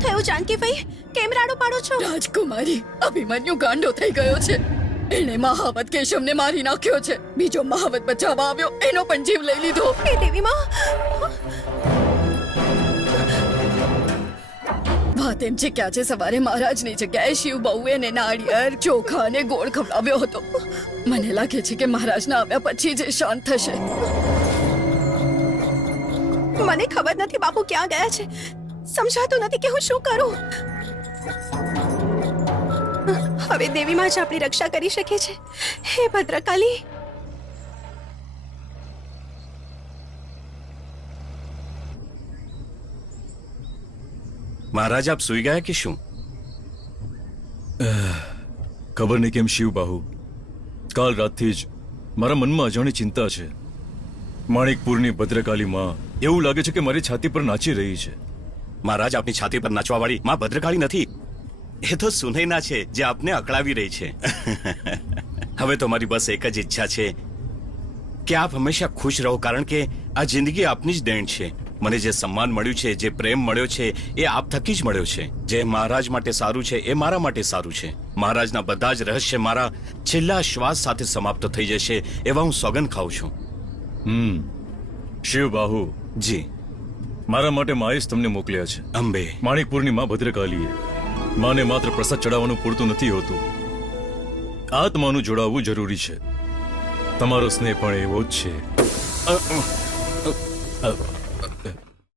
શું થયું જાનકી ભાઈ? કેમ રાડો પાડો છો? રાજકુમારી, અભિમન્યુ ગાંડો થઈ ગયો છે. એણે મહાવત કેશવને મારી નાખ્યો છે. બીજો મહાવત બચાવવા આવ્યો, એનો પણ જીવ લઈ લીધો. એ દેવી માં, વાત એમ છે કે આજે સવારે મહારાજની જગ્યાએ શિવ બહુએ ને નાળિયેર, ચોખા અને ગોળ ખવડાવ્યો હતો. મને લાગે છે કે મહારાજના આવ્યા પછી જ એ શાંત થશે. મને ખબર નથી બાપુ ક્યાં ગયા છે. સમજાતું નથી કે હું શું કરું. હવે દેવી માં જ આપણી રક્ષા કરી શકે છે. હે ભદ્રકાલી. મહારાજ, આપ સૂઈ ગયા કે શું? ખબર નહીં કેમ શિવબાહુ, કાલ રાતથી જ મારા મનમાં અજાણી ચિંતા છે. માણિકપુરની ભદ્રકાલી માં એવું લાગે છે કે મારી છાતી પર નાચી રહી છે. મહારાજ, આપની છાતી પર નાચવાવાળી માં ભદ્રકાળી નથી. એ તો સુનૈના છે જે આપને અકળાવી રહી છે. હવે તો મારી બસ એક જ ઈચ્છા છે કે આપ હંમેશા ખુશ રહો, કારણ કે આ જિંદગી આપની જ દેણ છે. મને જે સન્માન મળ્યું છે, જે પ્રેમ મળ્યો છે, એ આપ થકી જ મળ્યો છે. જે મહારાજ માટે સારું છે એ મારા માટે સારું છે. મહારાજના બધા જ રહસ્ય મારા છેલ્લા શ્વાસ સાથે સમાપ્ત થઈ જશે એવા હું સોગંદ ખાઉં છું. શિવબાહુ જી, મારા માટે માએ જ તમને મોકલ્યા છે. અંબે. માણિકપુરની માં ભદ્રકાલીએ માને માત્ર પ્રસાદ ચડાવવાનું પૂરતું નથી હોતું, આત્માનું જોડાવવું જરૂરી છે. તમારો સ્નેહ પણ એવો જ છે.